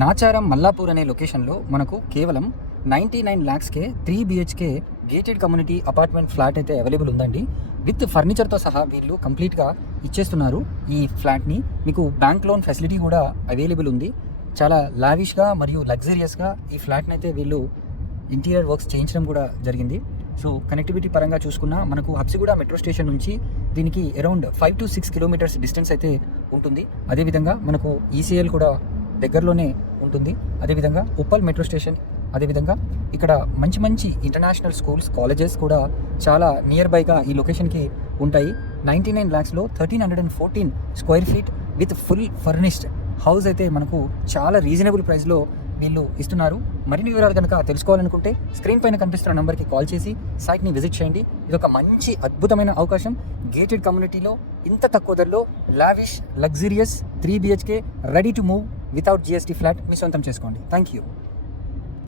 నాచారం మల్లాపూర్ అనే లొకేషన్లో మనకు కేవలం 99 lakhsకే 3 BHK gated community apartment flat అయితే అవైలబుల్ ఉందండి. విత్ ఫర్నిచర్తో సహా వీళ్ళు కంప్లీట్గా ఇచ్చేస్తున్నారు. ఈ ఫ్లాట్ని మీకు బ్యాంక్ లోన్ ఫెసిలిటీ కూడా అవైలబుల్ ఉంది. చాలా లావిష్గా మరియు లగ్జరియస్గా ఈ ఫ్లాట్ని అయితే వీళ్ళు ఇంటీరియర్ వర్క్స్ చేయించడం కూడా జరిగింది. సో కనెక్టివిటీ పరంగా చూసుకున్నా మనకు హబ్సిగూడ మెట్రో స్టేషన్ నుంచి దీనికి అరౌండ్ 5 to 6 kilometers డిస్టెన్స్ అయితే ఉంటుంది. అదేవిధంగా మనకు ఈసీఎల్ కూడా దగ్గరలోనే ఉంటుంది. అదేవిధంగా ఉప్పల్ మెట్రో స్టేషన్, అదేవిధంగా ఇక్కడ మంచి మంచి ఇంటర్నేషనల్ స్కూల్స్, కాలేజెస్ కూడా చాలా నియర్ బైగా ఈ లొకేషన్కి ఉంటాయి. 99 lakhsలో 1314 square feet with full furnished house అయితే మనకు చాలా రీజనబుల్ ప్రైస్లో వీళ్ళు ఇస్తున్నారు. మరిన్ని వివరాలు కనుక తెలుసుకోవాలనుకుంటే స్క్రీన్ పైన కనిపిస్తున్న నెంబర్కి కాల్ చేసి సైట్ని విజిట్ చేయండి. ఇది ఒక మంచి అద్భుతమైన అవకాశం. గేటెడ్ కమ్యూనిటీలో ఇంత తక్కువ ధరలో lavish luxurious 3 BHK ready to move without GST flat మీ సొంతం చేసుకోండి. Thank you.